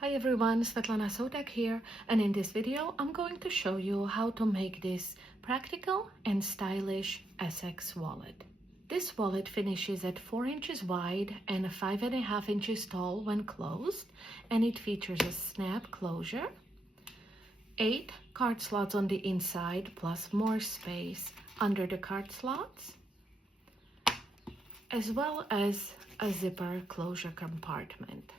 Hi everyone, Svetlana Sotak here, and in this video I'm going to show you how to make this practical and stylish Essex wallet. This wallet finishes at 4 inches wide and 5.5 inches tall when closed, and it features a snap closure, 8 card slots on the inside plus more space under the card slots, as well as a zipper closure compartment.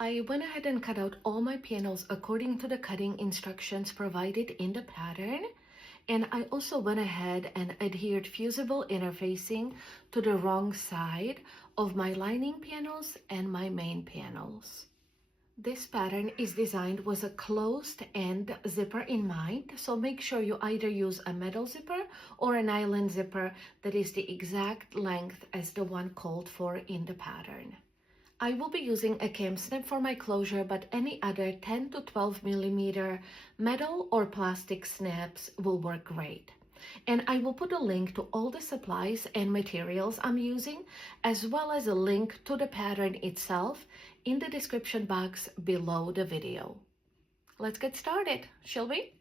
I went ahead and cut out all my panels according to the cutting instructions provided in the pattern, and I also went ahead and adhered fusible interfacing to the wrong side of my lining panels and my main panels. This pattern is designed with a closed end zipper in mind, so make sure you either use a metal zipper or a nylon zipper that is the exact length as the one called for in the pattern. I will be using a cam snip for my closure, but any other 10 to 12 millimeter metal or plastic snaps will work great. And I will put a link to all the supplies and materials I'm using, as well as a link to the pattern itself in the description box below the video. Let's get started, shall we?